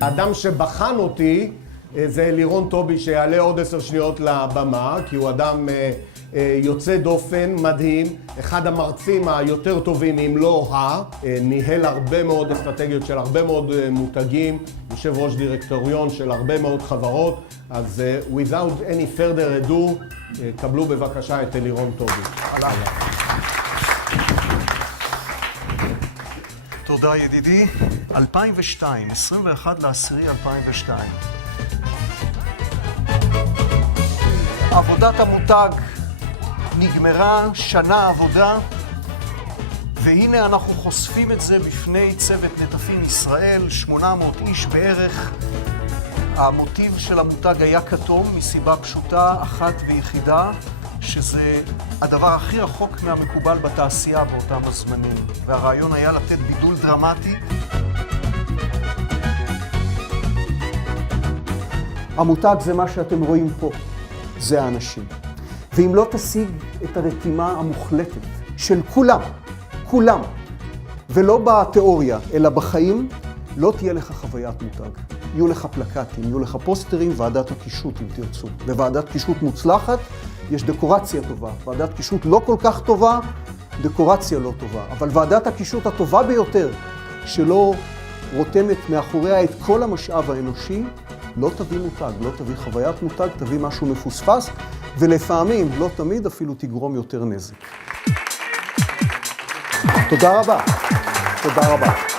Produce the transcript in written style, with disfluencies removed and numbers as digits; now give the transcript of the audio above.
האדם שבחן אותי זה לירון טובי, שיעלה עוד 10 שניות לבמה, כי הוא אדם יוצא דופן, מדהים, אחד המרצים היותר טובים, אם לא ניהל הרבה מאוד אסטרטגיות של הרבה מאוד מותגים, יושב ראש דירקטוריון של הרבה מאוד חברות, אז without any further ado, קבלו בבקשה את לירון טובי. תודה ידידי. 2002, 21/10/2002. עבודת המותג נגמרה, שנה עבודה, והנה אנחנו חושפים את זה בפני צוות נטפים ישראל, 800 איש בערך. המוטיב של המותג היה כתום מסיבה פשוטה, אחת ויחידה, שזה הדבר הכי רחוק מהמקובל בתעשייה באותם הזמנים. והרעיון היה לתת בידול דרמטי. המותג זה מה שאתם רואים פה, זה האנשים. ואם לא תשיג את הרתימה המוחלטת של כולם, ולא בתיאוריה, אלא בחיים, לא תהיה לך חוויית מותג. יהיו לך פלקטים, יהיו לך פוסטרים, ועדת הקישוט אם תרצו. בוועדת קישוט מוצלחת יש דקורציה טובה. ועדת קישוט לא כל כך טובה, דקורציה לא טובה. אבל ועדת הקישוט הטובה ביותר, שלא רותמת מאחוריה את כל המשאב האנושי, לא תביא מותג, לא תביא חוויית מותג, תביא משהו מפוספס, ולפעמים, לא תמיד, אפילו תגרום יותר נזק. תודה רבה. תודה רבה.